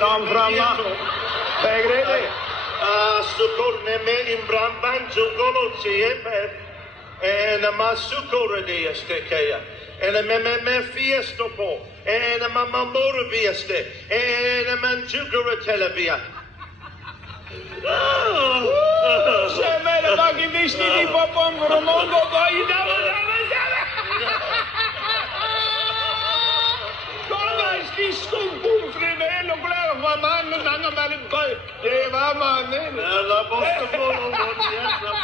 Dan Brahma. Pegrede. Sukorne me imbrambanzo golotsie and a masukore de estekea and a me fiestopo and a mamamora vieste and a manjukura televia. Se me le bagi visti di popongro mongo poi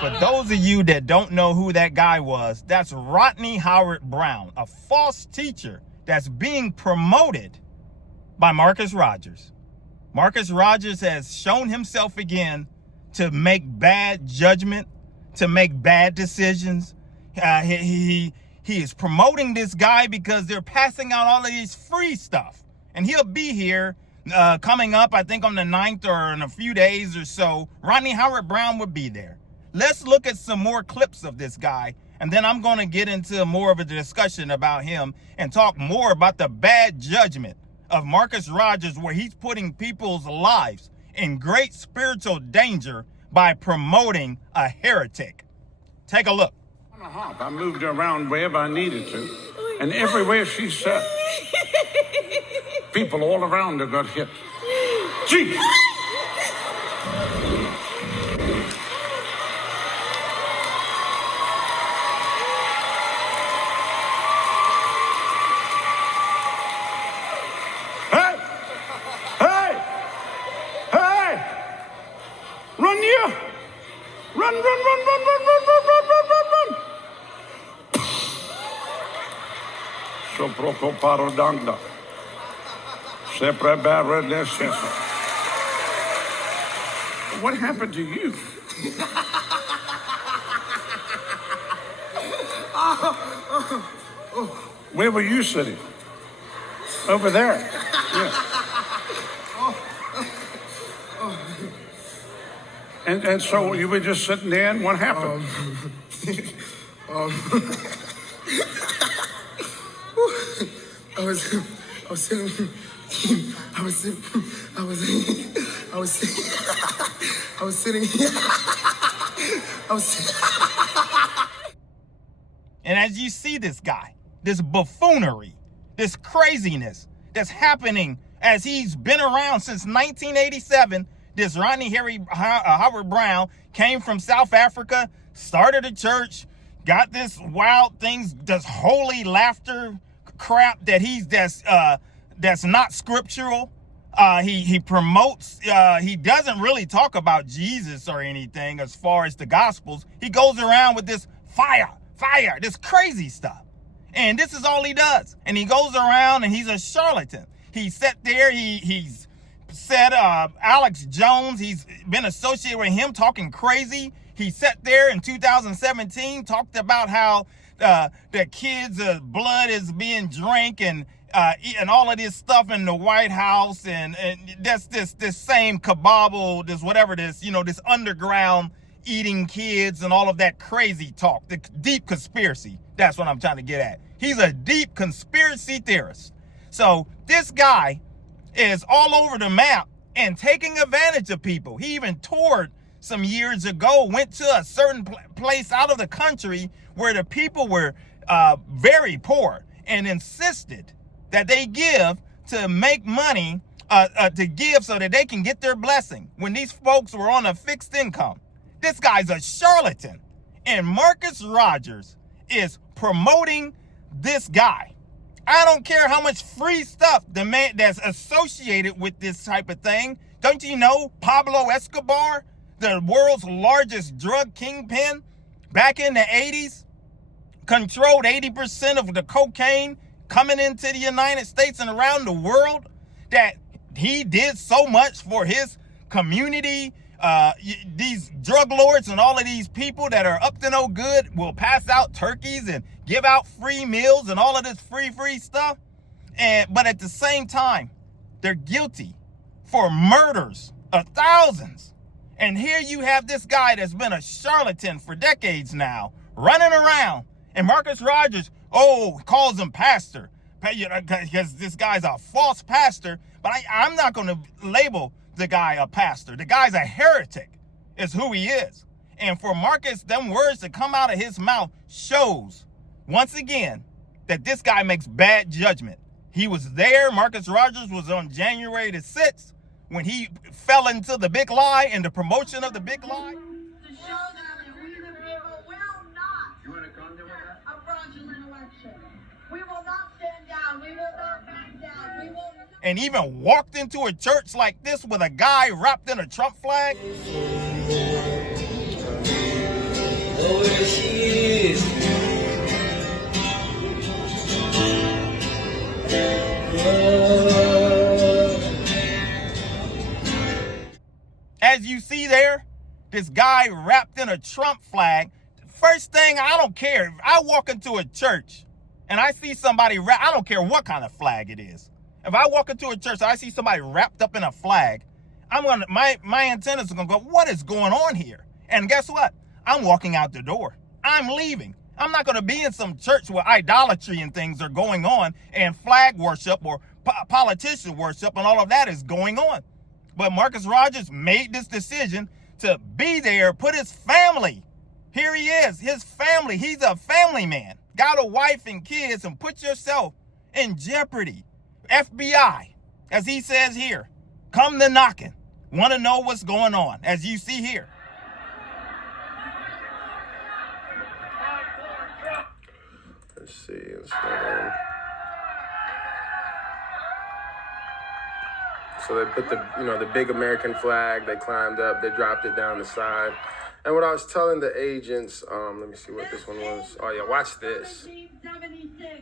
For those of you that don't know who that guy was, that's Rodney Howard Brown, a false teacher that's being promoted by Marcus Rogers. Marcus Rogers has shown himself again to make bad judgment, to make bad decisions. He is promoting this guy because they're passing out all of these free stuff. And he'll be here coming up, I think on the 9th or in a few days or so. Rodney Howard Brown would be there. Let's look at some more clips of this guy. And then I'm going to get into more of a discussion about him and talk more about the bad judgment of Marcus Rogers, where he's putting people's lives in great spiritual danger by promoting a heretic. Take a look. I moved around wherever I needed to, and everywhere she sat, people all around her got hit. Gee! Hey! Hey! Hey! Run here! Run, run, run, run, run, run, run, run, run, run, run! Soproko parodanda. What happened to you? Where were you sitting? Over there. Yeah. And so you were just sitting there, and what happened? I was sitting. And as you see this guy, this buffoonery, this craziness that's happening as he's been around since 1987, this Rodney Howard Brown came from South Africa, started a church, got this wild things, this holy laughter crap that's not scriptural. He promotes, he doesn't really talk about Jesus or anything as far as the Gospels. He goes around with this fire, this crazy stuff. And this is all he does. And he goes around and he's a charlatan. He sat there, he's said Alex Jones, he's been associated with him talking crazy. He sat there in 2017, talked about how the kids' blood is being drank and all of this stuff in the White House, and that's this same cabal, this whatever this, this underground eating kids and all of that crazy talk, the deep conspiracy. That's what I'm trying to get at. He's a deep conspiracy theorist. So this guy is all over the map and taking advantage of people. He even toured some years ago, went to a certain place out of the country where the people were very poor and insisted that they give to make money, to give so that they can get their blessing when these folks were on a fixed income. This guy's a charlatan. And Marcus Rogers is promoting this guy. I don't care how much free stuff the man that's associated with this type of thing. Don't you know Pablo Escobar, the world's largest drug kingpin back in the 80s, controlled 80% of the cocaine coming into the United States and around the world, that he did so much for his community. These drug lords and all of these people that are up to no good will pass out turkeys and give out free meals and all of this free stuff. But at the same time, they're guilty for murders of thousands. And here you have this guy that's been a charlatan for decades now, running around. And Marcus Rogers, calls him pastor. because this guy's a false pastor, but I'm not going to label the guy a pastor. The guy's a heretic is who he is. And for Marcus, them words that come out of his mouth shows, once again, that this guy makes bad judgment. He was there. Marcus Rogers was on January the 6th when he fell into the big lie and the promotion of the big lie. To show them that we the people will not accept a fraudulent election. We will not stand down. We will not back down. We will not. And even walked into a church like this with a guy wrapped in a Trump flag. Oh, there she is. As you see there, this guy wrapped in a Trump flag. First thing, I don't care. If I walk into a church and I see somebody I don't care what kind of flag it is. If I walk into a church and I see somebody wrapped up in a flag, my antennas are gonna go, what is going on here? And guess what? I'm walking out the door. I'm leaving. I'm not gonna be in some church where idolatry and things are going on and flag worship or politician worship and all of that is going on. But Marcus Rogers made this decision to be there, put his family. Here he is, his family. He's a family man. Got a wife and kids, and put yourself in jeopardy. FBI, as he says here, come to knocking. Want to know what's going on, as you see here. Let's see what's going on. So they put the big American flag, they climbed up, they dropped it down the side. And what I was telling the agents, let me see what this one was. Oh yeah, watch this.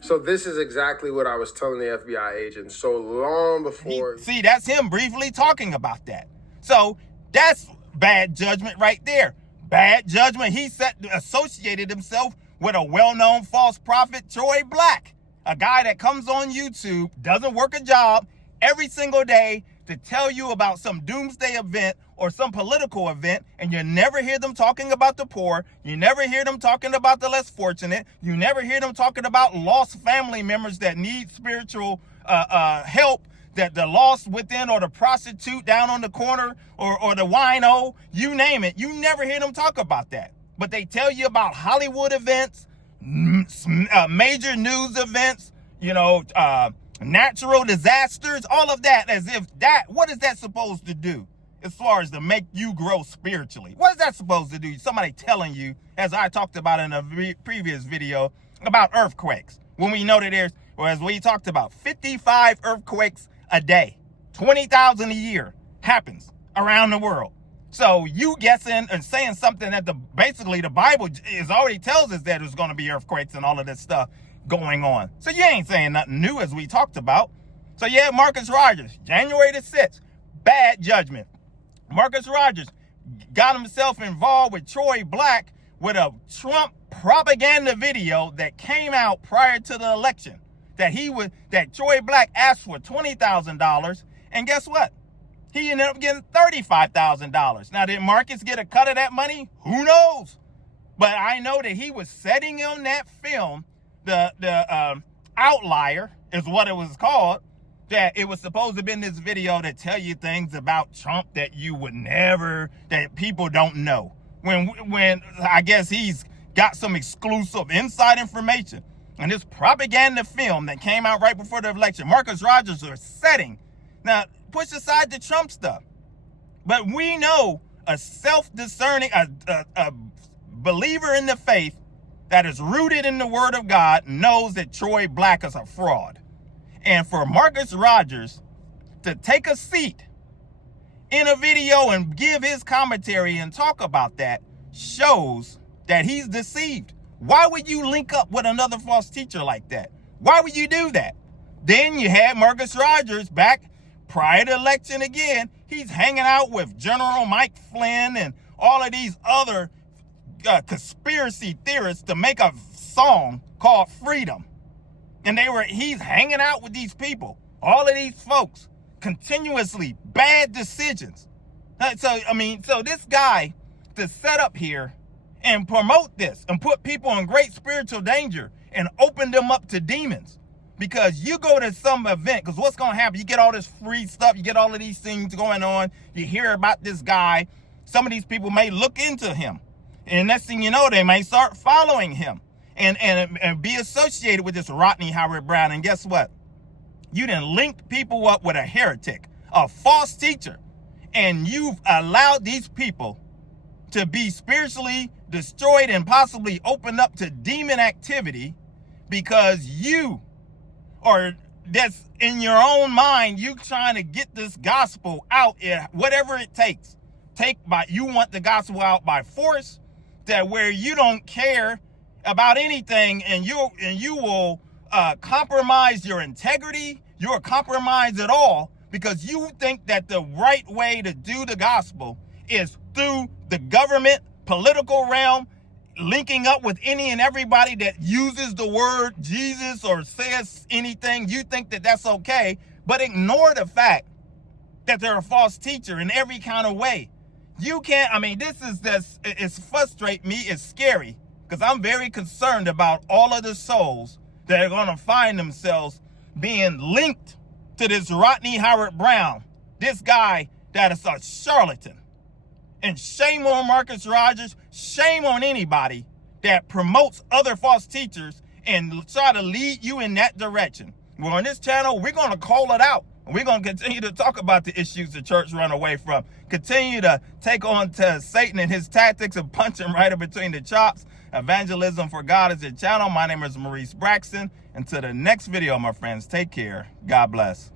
So this is exactly what I was telling the FBI agents so long before. See, that's him briefly talking about that. So that's bad judgment right there. Bad judgment. He associated himself with a well-known false prophet, Troy Black, a guy that comes on YouTube, doesn't work a job every single day to tell you about some doomsday event or some political event, and you never hear them talking about the poor. You never hear them talking about the less fortunate. You never hear them talking about lost family members that need spiritual help, that the lost within, or the prostitute down on the corner, or the wino, you name it. You never hear them talk about that. But they tell you about Hollywood events, major news events, natural disasters, all of that, as if what is that supposed to do as far as to make you grow spiritually? What is that supposed to do? Somebody telling you, as I talked about in a previous video, about earthquakes. When we know that as we talked about, 55 earthquakes a day, 20,000 a year happens around the world. So you guessing and saying something that basically the Bible already tells us that there's going to be earthquakes and all of this stuff going on. So you ain't saying nothing new, as we talked about. So yeah, Marcus Rogers, January the 6th, bad judgment. Marcus Rogers got himself involved with Troy Black with a Trump propaganda video that came out prior to the election, that Troy Black asked for $20,000, and guess what? He ended up getting $35,000. Now, did Marcus get a cut of that money? Who knows? But I know that he was setting on that film, the outlier is what it was called, that it was supposed to have been this video that tell you things about Trump that you would never, that people don't know. When I guess he's got some exclusive inside information. And this propaganda film that came out right before the election, Marcus Rogers was setting. Now, push aside the Trump stuff. But we know a self-discerning, a believer in the faith that is rooted in the word of God knows that Troy Black is a fraud. And for Marcus Rogers to take a seat in a video and give his commentary and talk about that shows that he's deceived. Why would you link up with another false teacher like that? Why would you do that? Then you had Marcus Rogers back prior to election again. He's hanging out with General Mike Flynn and all of these other conspiracy theorists to make a song called Freedom. And he's hanging out with these people, all of these folks, continuously bad decisions. So this guy to set up here and promote this and put people in great spiritual danger and open them up to demons. Because you go to some event, because what's going to happen? You get all this free stuff. You get all of these things going on. You hear about this guy. Some of these people may look into him. And next thing you know, they may start following him and be associated with this Rodney Howard Brown. And guess what? You done linked people up with a heretic, a false teacher. And you've allowed these people to be spiritually destroyed and possibly opened up to demon activity because you, or that's in your own mind, you trying to get this gospel out, whatever it takes. You want the gospel out by force, that where you don't care about anything, and you will compromise your integrity. You'll compromise it all because you think that the right way to do the gospel is through the government, political realm, linking up with any and everybody that uses the word Jesus or says anything. You think that that's okay, but ignore the fact that they're a false teacher in every kind of way. You can't, it's frustrating me, it's scary, because I'm very concerned about all of the souls that are going to find themselves being linked to this Rodney Howard Brown, this guy that is a charlatan. And shame on Marcus Rogers, shame on anybody that promotes other false teachers and try to lead you in that direction. Well, on this channel, we're going to call it out. We're going to continue to talk about the issues the church run away from. Continue to take on to Satan and his tactics and punch him right in between the chops. Evangelism for God is your channel. My name is Maurice Braxton. Until the next video, my friends, take care. God bless.